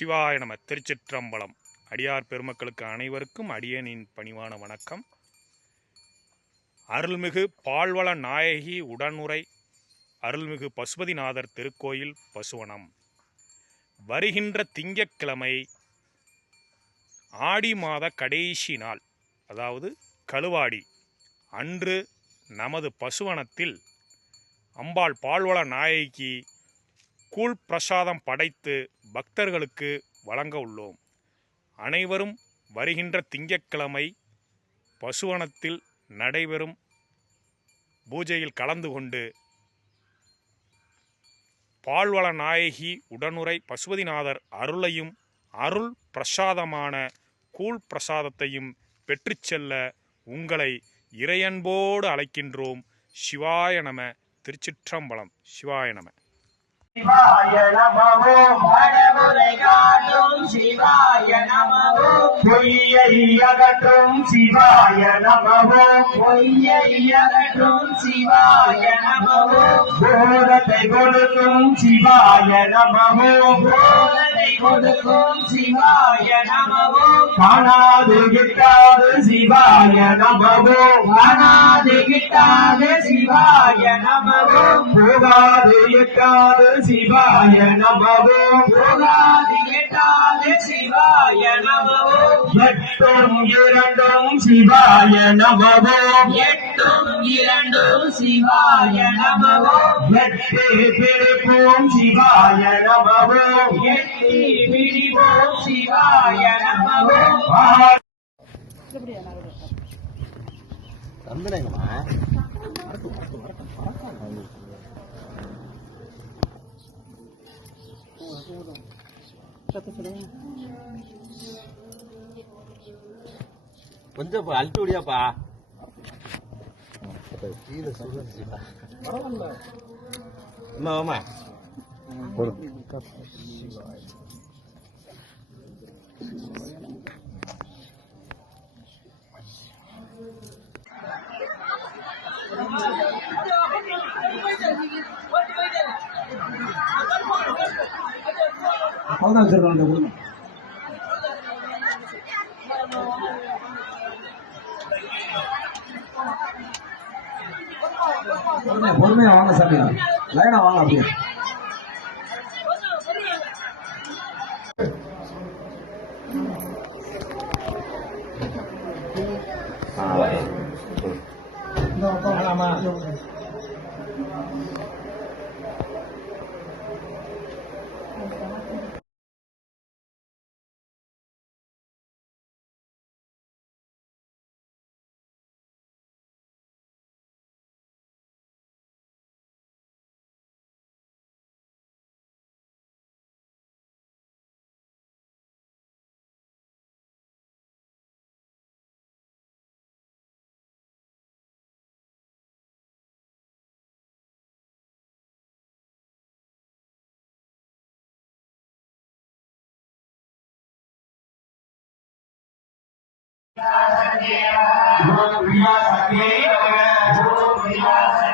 சிவாய நம. திருச்சிற்றம்பலம். அடியார் பெருமக்களுக்கு அனைவருக்கும் அடியனின் பணிவான வணக்கம். அருள்மிகு பால்வள நாயகி உடனுரை அருள்மிகு பசுபதிநாதர் திருக்கோயில் பசுவனம். வருகின்ற திங்கட்கிழமை ஆடி மாத கடைசி நாள், அதாவது கழுவாடி அன்று நமது பசுவனத்தில் அம்பாள் பால்வள நாயகிக்கு கூழ் பிரசாதம் படைத்து பக்தர்களுக்கு வழங்க உள்ளோம். அனைவரும் வருகின்ற திங்கட்கிழமை பசுவனத்தில் நடைபெறும் பூஜையில் கலந்து கொண்டு பால்வள நாயகி உடனுரை பசுபதிநாதர் அருளையும் அருள் பிரசாதமான கூழ் பிரசாதத்தையும் பெற்று செல்ல உங்களை இறையன்போடு அழைக்கின்றோம். சிவாய நம. திருச்சிற்றம்பலம். சிவாய நம. சிவாய நமோ வடமுறை காட்டும் சிவாய நமோ பொய்யை அகற்றும் சிவாய நமோ பொய்யை அகற்றும் சிவாய நமோ போதத்தை கொடுக்கும் சிவாய நமோ போதத்தை கொடுக்கும் சிவாய நமோ காணாது கிட்டாது சிவாய நமோ காணாது கிட்டாது சிவாய நமோ போகாது எட்டாது சிவாய நமோ போகாது எட்டாது சிவாய நமோ எட்டும் இரண்டும் சிவாய நமோ எட்டும் இரண்டும் சிவாய நமோ எட்டு பிடிப்போம் சிவாய நமோ எட்டி பிடிப்போம் சிவாய நமோ தந்துடுங்கம்மா. கொஞ்சம் அழுத்து விடியாப்பா. அம்மா அவ்வளோதான் வச்சிருக்காங்க. கொடுங்க. பொறுமையா வாங்க சாமி, லைனா வாங்க. அப்படியே Om Vya Sakya